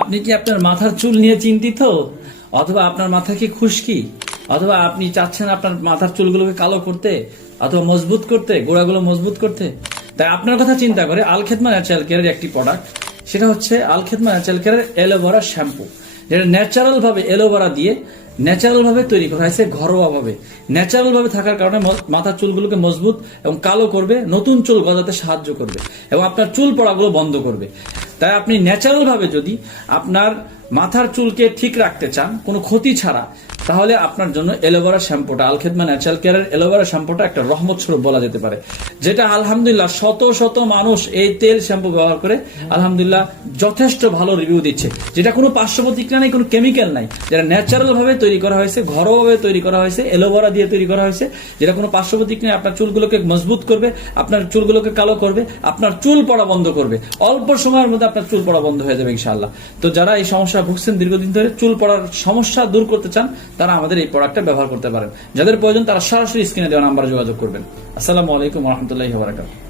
আপনি কি আপনার মাথার চুল নিয়ে চিন্তিত, অথবা আপনার মাথা কি খুশকি, অথবা আপনি চাচ্ছেন আপনার মাথার চুলগুলোকে কালো করতে অথবা মজবুত করতে, গোড়াগুলো মজবুত করতে? তাই আপনার কথা চিন্তা করে আল খেদমা ন্যাচারাল কেয়ারের একটি প্রোডাক্ট, সেটা হচ্ছে আল খেদমা ন্যাচারাল কেয়ারের অ্যালোভেরা শ্যাম্পু, যেটা ন্যাচারাল ভাবে অ্যালোভেরা দিয়ে ন্যাচারাল ভাবে তৈরি করা হয়েছে, ঘরোয়া ভাবে। ন্যাচারাল ভাবে থাকার কারণে মাথার চুলগুলোকে মজবুত এবং কালো করবে, নতুন চুল গজাতে সাহায্য করবে এবং আপনার চুল পড়াগুলো বন্ধ করবে। তাই আপনি ন্যাচারাল ভাবে যদি আপনার মাথার চুলকে ঠিক রাখতে চান কোনো ক্ষতি ছাড়া, তাহলে আপনার জন্য অ্যালোভেরা শ্যাম্পুটা, আল খেদমা ন্যাচারাল কেয়ারের অ্যালোভেরা শ্যাম্পুটা একটা রহমত স্বরূপ বলা যেতে পারে, যেটা আলহামদুলিল্লাহ শত শত মানুষ এই তেল শ্যাম্পু ব্যবহার করে আলহামদুলিল্লাহ যথেষ্ট ভালো রিভিউ দিচ্ছে, যেটা কোনো পার্শ্ব প্রতিক্রিয়া নেই, কোনো কেমিক্যাল নাই, যেটা ন্যাচারাল ভাবে তৈরি করা হয়েছে, ঘরোয়াভাবে তৈরি করা হয়েছে, অ্যালোভেরা দিয়ে তৈরি করা হয়েছে, যেটা কোনো পার্শ্ব প্রতিক্রিয়া আপনার চুলগুলোকে মজবুত করবে, আপনার চুলগুলোকে কালো করবে, আপনার চুল পড়া বন্ধ করবে। অল্প সময়ের মধ্যে আপনার চুল পড়া বন্ধ হয়ে যাবে ইনশাআল্লাহ। তো যারা এই সমস্যা ভুগছেন, দীর্ঘদিন ধরে চুল পড়ার সমস্যা দূর করতে চান, তারা আমাদের এই প্রোডাক্টটা ব্যবহার করতে পারেন। যাদের প্রয়োজন তারা সরাসরি স্ক্রিনে দেওয়া নাম্বারে যোগাযোগ করবেন। আসসালামু আলাইকুম ওয়া রাহমাতুল্লাহি ওয়া বারাকাতুহু।